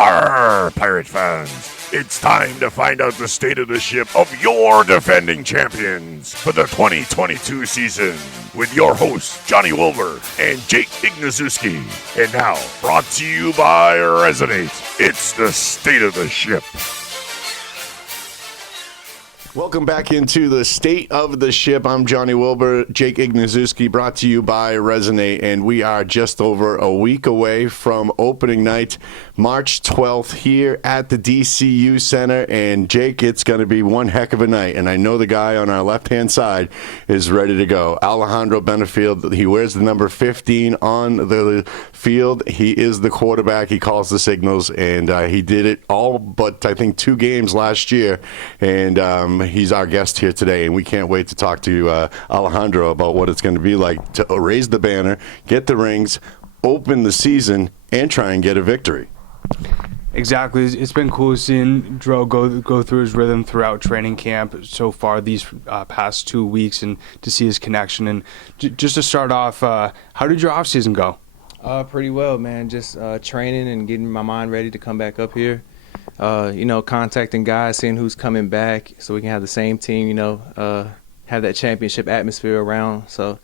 Arr, Pirate fans! It's time to find out the state of the ship of your defending champions for the 2022 season with your hosts, Johnny Wilbur and Jake Ignaszewski. And now, brought to you by Resonate, it's the state of the ship. Welcome back into the State of the Ship. I'm Johnny Wilbur, Jake Ignaszewski, brought to you by Resonate, and we are just over a week away from opening night, March 12th, here at the DCU Center. And Jake, it's going to be one heck of a night, and I know the guy on our left-hand side is ready to go. Alejandro Benefield, he wears the number 15 on the field. He is the quarterback. He calls the signals, and he did it all but, I think, 2 games last year, and he's our guest here today, and we can't wait to talk to Alejandro about what it's going to be like to raise the banner, get the rings, open the season, and try and get a victory. Exactly. It's been cool seeing Dro go through his rhythm throughout training camp so far these past 2 weeks, and to see his connection. And just to start off, how did your offseason go? Pretty well, man. Just training and getting my mind ready to come back up here. Contacting guys, seeing who's coming back so we can have the same team, have that championship atmosphere around. So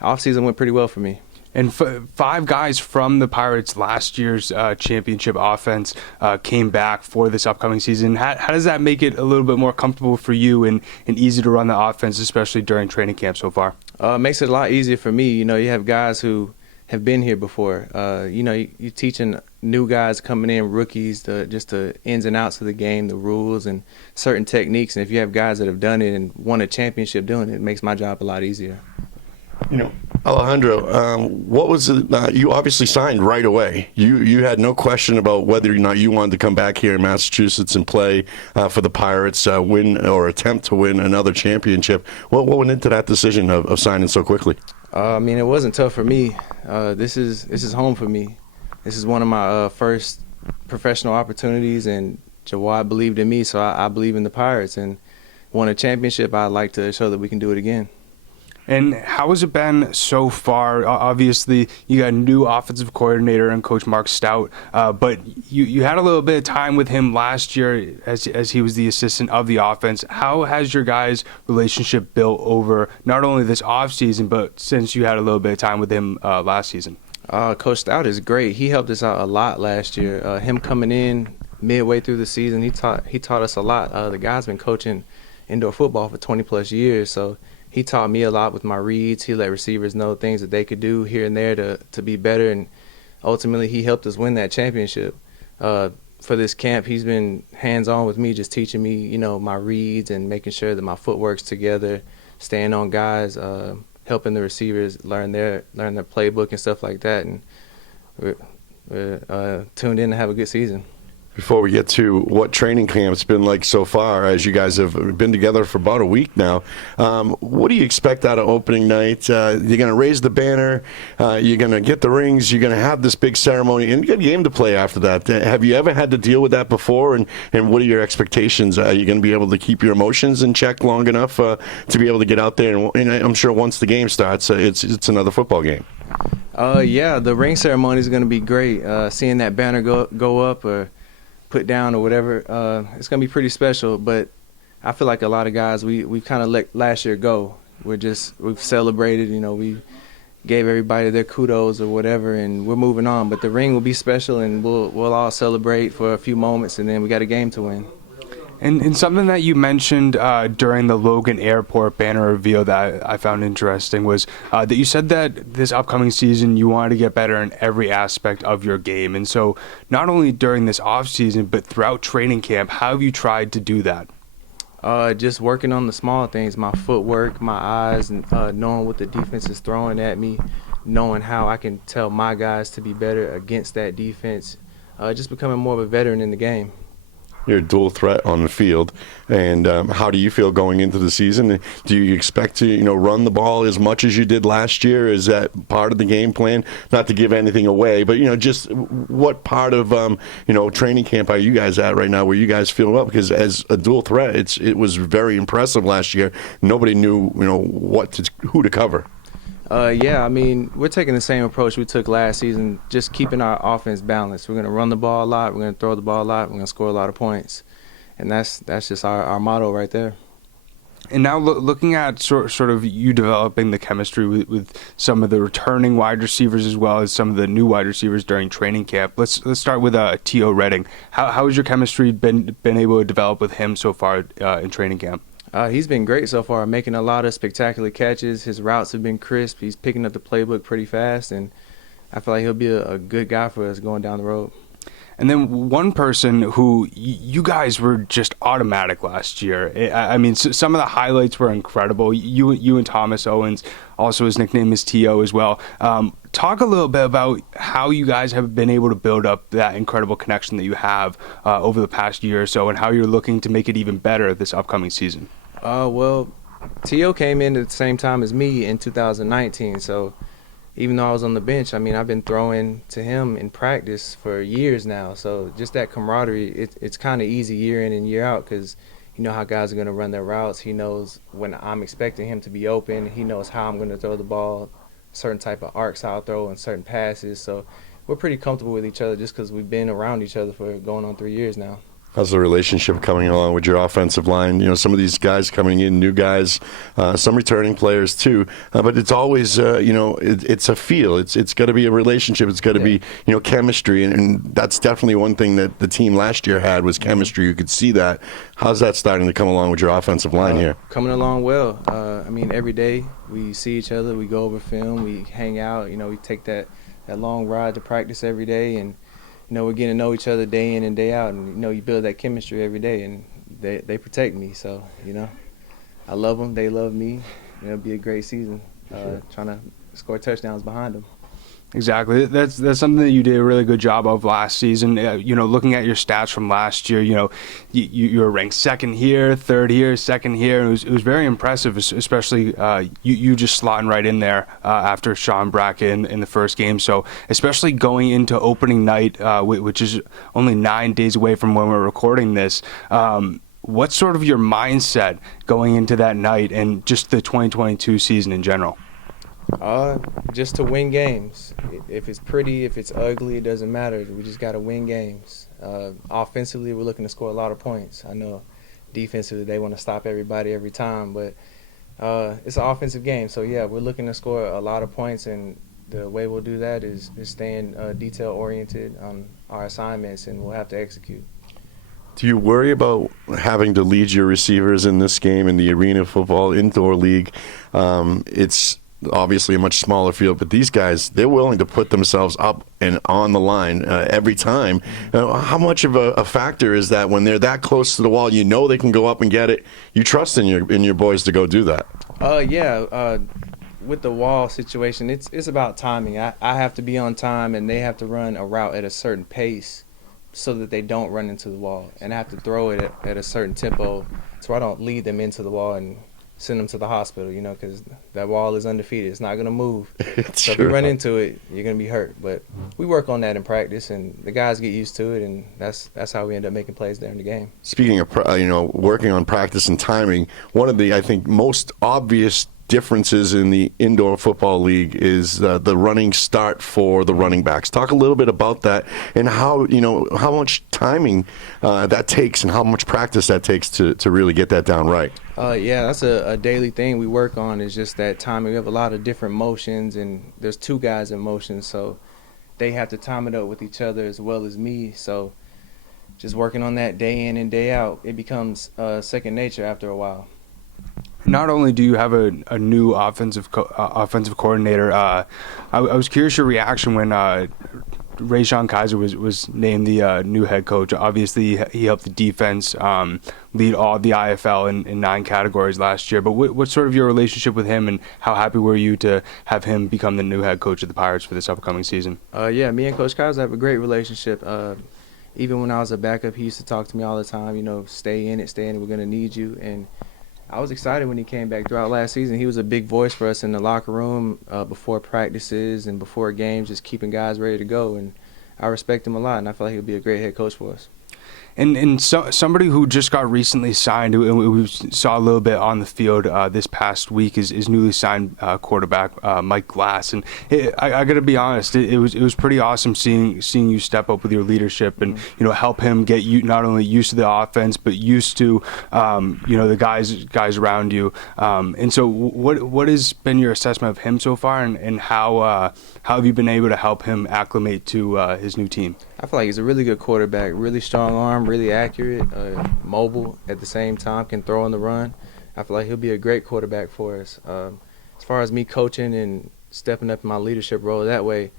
off-season went pretty well for me. And 5 guys from the Pirates last year's championship offense came back for this upcoming season. How does that make it a little bit more comfortable for you and easy to run the offense, especially during training camp so far? It makes it a lot easier for me. You have guys who have been here before. You're teaching new guys coming in, rookies, just the ins and outs of the game, the rules, and certain techniques. And if you have guys that have done it and won a championship doing it, it makes my job a lot easier. Alejandro, what was it? You obviously signed right away. You had no question about whether or not you wanted to come back here in Massachusetts and play for the Pirates, win or attempt to win another championship. What went into that decision of signing so quickly? It wasn't tough for me. This is home for me. This is one of my first professional opportunities, and Jawad believed in me, so I believe in the Pirates. And won a championship, I'd like to show that we can do it again. And how has it been so far? Obviously, you got a new offensive coordinator and Coach Mark Stoute, but you had a little bit of time with him last year as he was the assistant of the offense. How has your guys' relationship built over not only this offseason, but since you had a little bit of time with him last season? Coach Stoute is great. He helped us out a lot last year. Him coming in midway through the season, he taught us a lot. The guy's been coaching indoor football for 20-plus years, so he taught me a lot with my reads. He let receivers know things that they could do here and there to be better, and ultimately he helped us win that championship. For this camp, he's been hands-on with me, just teaching me, my reads and making sure that my footwork's together, staying on guys, helping the receivers learn their playbook and stuff like that. And we're tuned in to have a good season. Before we get to what training camp's been like so far, as you guys have been together for about a week now, what do you expect out of opening night? You're going to raise the banner, you're going to get the rings, you're going to have this big ceremony, and you got a game to play after that. Have you ever had to deal with that before, and what are your expectations? Are you going to be able to keep your emotions in check long enough to be able to get out there? And I'm sure once the game starts, it's another football game. Yeah, the ring ceremony is going to be great. Seeing that banner go up or put down or whatever, it's going to be pretty special. But I feel like a lot of guys, we've kind of let last year go. We've celebrated, we gave everybody their kudos or whatever, and we're moving on. But the ring will be special, and we'll all celebrate for a few moments, and then we got a game to win. And something that you mentioned during the Logan Airport banner reveal that I found interesting was that you said that this upcoming season you wanted to get better in every aspect of your game. And so not only during this offseason, but throughout training camp, how have you tried to do that? Just working on the small things, my footwork, my eyes, and knowing what the defense is throwing at me, knowing how I can tell my guys to be better against that defense, just becoming more of a veteran in the game. You're a dual threat on the field, and how do you feel going into the season? Do you expect to, run the ball as much as you did last year? Is that part of the game plan? Not to give anything away, but just what part of training camp are you guys at right now, where you guys feel well? Because as a dual threat, it was very impressive last year. Nobody knew who to cover. Yeah, I mean, we're taking the same approach we took last season, just keeping our offense balanced. We're going to run the ball a lot. We're going to throw the ball a lot. We're going to score a lot of points. And that's just our motto right there. And now looking at sort of you developing the chemistry with some of the returning wide receivers as well as some of the new wide receivers during training camp. Let's start with T.O. Redding. How has your chemistry been able to develop with him so far in training camp? He's been great so far, making a lot of spectacular catches. His routes have been crisp. He's picking up the playbook pretty fast, and I feel like he'll be a good guy for us going down the road. And then one person who you guys were just automatic last year. I mean, some of the highlights were incredible. You and Thomas Owens, also his nickname is T.O. as well. Talk a little bit about how you guys have been able to build up that incredible connection that you have over the past year or so, and how you're looking to make it even better this upcoming season. Well, T.O. came in at the same time as me in 2019, so even though I was on the bench, I mean, I've been throwing to him in practice for years now. So just that camaraderie, it's kind of easy year in and year out because you know how guys are going to run their routes. He knows when I'm expecting him to be open. He knows how I'm going to throw the ball, certain type of arcs I'll throw and certain passes. So we're pretty comfortable with each other just because we've been around each other for going on 3 years now. How's the relationship coming along with your offensive line? You know, some of these guys coming in, new guys, some returning players too. But it's always, it's a feel. It's got to be a relationship. It's got to be, chemistry. And that's definitely one thing that the team last year had was chemistry. You could see that. How's that starting to come along with your offensive line here? Coming along well. I mean, every day we see each other. We go over film. We hang out. We take that long ride to practice every day. And we're getting to know each other day in and day out, and you build that chemistry every day, and they protect me. So I love them, they love me. It'll be a great season. Trying to score touchdowns behind them. Exactly. That's something that you did a really good job of last season. Looking at your stats from last year, you were ranked second here, third here, second here. It was very impressive, especially you just slotting right in there after Sean Brackett in the first game. So especially going into opening night, which is only 9 days away from when we're recording this. What's sort of your mindset going into that night and just the 2022 season in general? Just to win games. If it's pretty, if it's ugly, it doesn't matter. We just got to win games. Offensively, we're looking to score a lot of points. I know defensively they want to stop everybody every time, but it's an offensive game. So, yeah, we're looking to score a lot of points, and the way we'll do that is staying detail-oriented on our assignments, and we'll have to execute. Do you worry about having to lead your receivers in this game in the Arena Football Indoor League? It's obviously a much smaller field, but these guys, they're willing to put themselves up and on the line every time. How much of a factor is that when they're that close to the wall, they can go up and get it? You trust in your boys to go do that? With the wall situation, it's about timing. I have to be on time, and they have to run a route at a certain pace so that they don't run into the wall. And I have to throw it at a certain tempo so I don't lead them into the wall and send them to the hospital, because that wall is undefeated. It's not going to move. So if you run into it, you're going to be hurt. But we work on that in practice, and the guys get used to it, and that's how we end up making plays there in the game. Speaking of, working on practice and timing, one of the, I think, most obvious differences in the indoor football league is the running start for the running backs. Talk a little bit about that and how much timing that takes and how much practice that takes to really get that down right. That's a daily thing we work on, is just that timing. We have a lot of different motions, and there's two guys in motion, so they have to time it up with each other as well as me. So just working on that day in and day out, it becomes second nature after a while. Not only do you have a new offensive coordinator, I was curious your reaction when Rayshawn Kaiser was named the new head coach. Obviously, he helped the defense lead all the IFL in 9 categories last year. But what's sort of your relationship with him, and how happy were you to have him become the new head coach of the Pirates for this upcoming season? Me and Coach Kaiser have a great relationship. Even when I was a backup, he used to talk to me all the time, stay in it, we're going to need you. And I was excited when he came back throughout last season. He was a big voice for us in the locker room before practices and before games, just keeping guys ready to go. And I respect him a lot, and I feel like he'll be a great head coach for us. And somebody who just got recently signed, and we saw a little bit on the field this past week, is newly signed quarterback Mike Glass. And I got to be honest, it was pretty awesome seeing you step up with your leadership and help him get you not only used to the offense but used to the guys around you. And so what has been your assessment of him so far, and how have you been able to help him acclimate to his new team? I feel like he's a really good quarterback, really strong arm, really accurate, mobile at the same time, can throw on the run. I feel like he'll be a great quarterback for us. As far as me coaching and stepping up in my leadership role that way,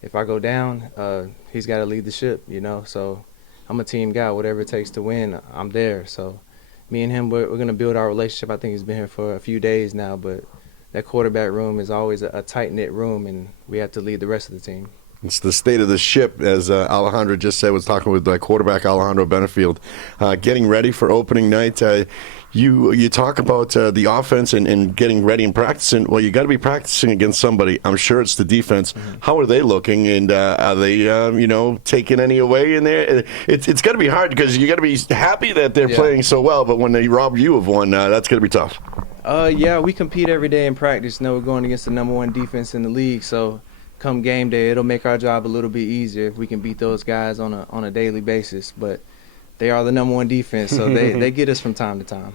if I go down, he's got to lead the ship, So I'm a team guy. Whatever it takes to win, I'm there. So me and him, we're going to build our relationship. I think he's been here for a few days now, but that quarterback room is always a tight-knit room, and we have to lead the rest of the team. It's the state of the ship, as Alejandro just said, was talking with quarterback Alejandro Benefield. Getting ready for opening night. You talk about the offense and getting ready and practicing. Well, you got to be practicing against somebody. I'm sure it's the defense. Mm-hmm. How are they looking, and are they taking any away in there? It's got to be hard because you got to be happy that they're playing so well, but when they rob you of one, that's going to be tough. We compete every day in practice. We're going against the number one defense in the league, so come game day, it'll make our job a little bit easier if we can beat those guys on a daily basis. But they are the number one defense, so they get us from time to time.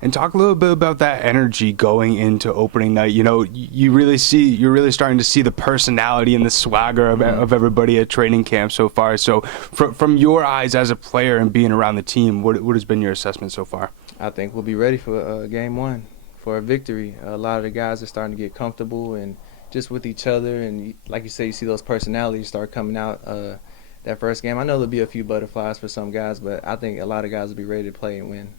And talk a little bit about that energy going into opening night. You're really starting to see the personality and the swagger of everybody at training camp so far. So from your eyes as a player and being around the team, what has been your assessment so far? I think we'll be ready for game one, for a victory. A lot of the guys are starting to get comfortable and just with each other, and like you say, you see those personalities start coming out that first game. I know there'll be a few butterflies for some guys, but I think a lot of guys will be ready to play and win.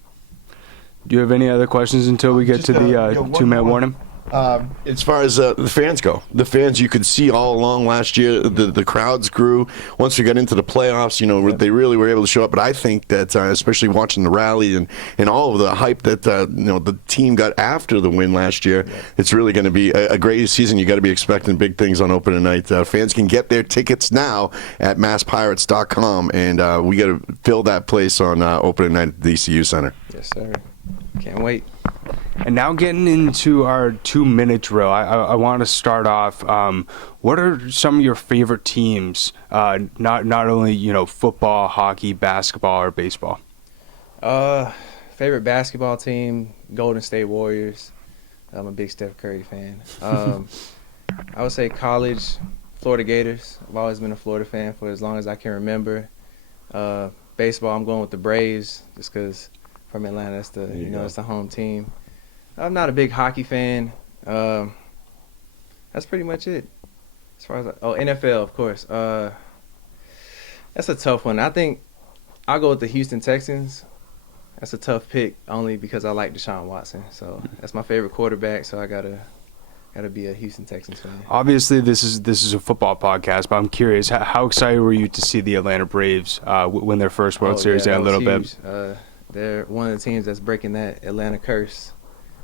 Do you have any other questions until we get to the two-minute warning? As far as the fans go, the fans you could see all along last year, the crowds grew. Once we got into the playoffs, they really were able to show up. But I think that, especially watching the rally and all of the hype that the team got after the win last year, it's really going to be a great season. You got to be expecting big things on opening night. Fans can get their tickets now at masspirates.com, and we got to fill that place on opening night at the DCU Center. Yes, sir. Can't wait. And now getting into our 2-minute drill, I want to start off. What are some of your favorite teams? Not only football, hockey, basketball, or baseball. Favorite basketball team, Golden State Warriors. I'm a big Steph Curry fan. I would say college, Florida Gators. I've always been a Florida fan for as long as I can remember. Baseball, I'm going with the Braves just because from Atlanta, it's the home team. I'm not a big hockey fan. That's pretty much it. As far as NFL, of course. That's a tough one. I think I'll go with the Houston Texans. That's a tough pick only because I like Deshaun Watson. So that's my favorite quarterback. So I gotta be a Houston Texans fan. Obviously, this is a football podcast, but I'm curious, how excited were you to see the Atlanta Braves win their first World Series in a little bit? They're one of the teams that's breaking that Atlanta curse.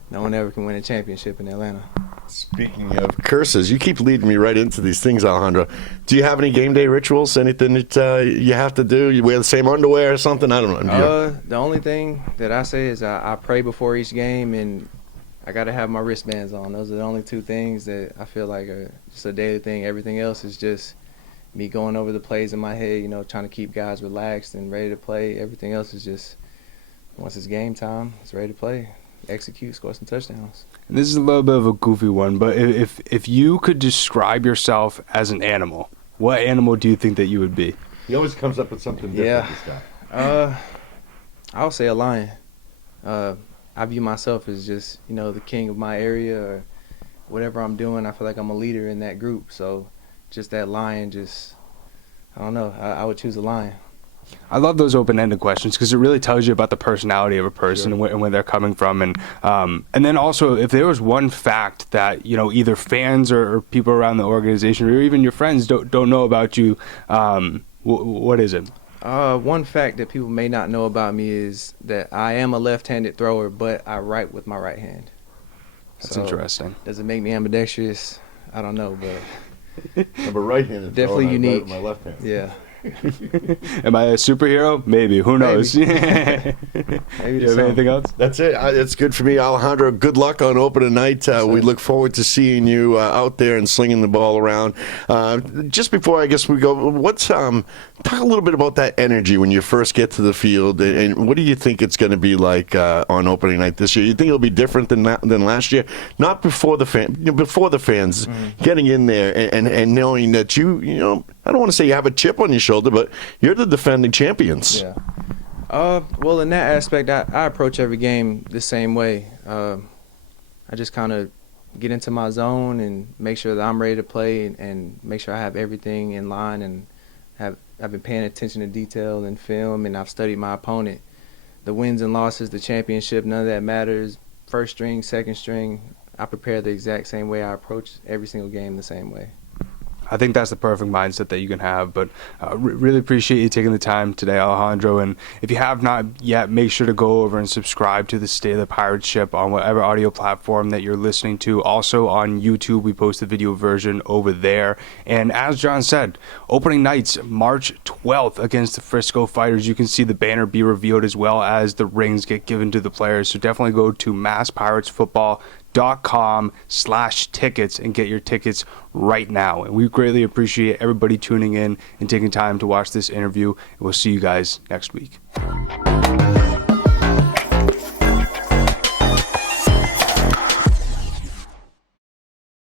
No one ever can win a championship in Atlanta. Speaking of curses, you keep leading me right into these things, Alejandro. Do you have any game day rituals? Anything that you have to do? You wear the same underwear or something? I don't know. The only thing that I say is I pray before each game, and I got to have my wristbands on. Those are the only two things that I feel like are just a daily thing. Everything else is just me going over the plays in my head, trying to keep guys relaxed and ready to play. Everything else is just, once it's game time, it's ready to play. Execute, score some touchdowns. And this is a little bit of a goofy one, but if you could describe yourself as an animal, what animal do you think that you would be? He always comes up with something different, this guy. I would say a lion. I view myself as just, the king of my area, or whatever I'm doing, I feel like I'm a leader in that group. So just that lion, I don't know, I would choose a lion. I love those open-ended questions because it really tells you about the personality of a person and where they're coming from. And then also, if there was one fact that, either fans or people around the organization or even your friends don't know about you, what is it? One fact that people may not know about me is that I am a left-handed thrower, but I write with my right hand. That's interesting. Does it make me ambidextrous? I don't know, but I'm a right-handed definitely thrower, unique. I write with my left hand. Yeah. Am I a superhero? Maybe. Who knows? Maybe You have anything else? That's it. That's good for me, Alejandro. Good luck on opening night. We look forward to seeing you out there and slinging the ball around. Just before I guess we go, talk a little bit about that energy when you first get to the field, and what do you think it's going to be like on opening night this year? You think it'll be different than last year? Not before the fans getting in there and knowing that you know, I don't want to say you have a chip on your shoulder, but you're the defending champions. Yeah. Well, in that aspect, I approach every game the same way. I just kind of get into my zone and make sure that I'm ready to play and make sure I have everything in line, and I've been paying attention to detail and film, and I've studied my opponent. The wins and losses, the championship, none of that matters. First string, second string, I prepare the exact same way. I approach every single game the same way. I think that's the perfect mindset that you can have. But really appreciate you taking the time today, Alejandro. And if you have not yet, make sure to go over and subscribe to the State of the Pirates Ship on whatever audio platform that you're listening to. Also on YouTube, we post the video version over there. And as John said, opening night's March 12th against the Frisco Fighters. You can see the banner be revealed as well as the rings get given to the players. So definitely go to masspiratefootball.com/tickets and get your tickets right now. And we greatly appreciate everybody tuning in and taking time to watch this interview. And we'll see you guys next week.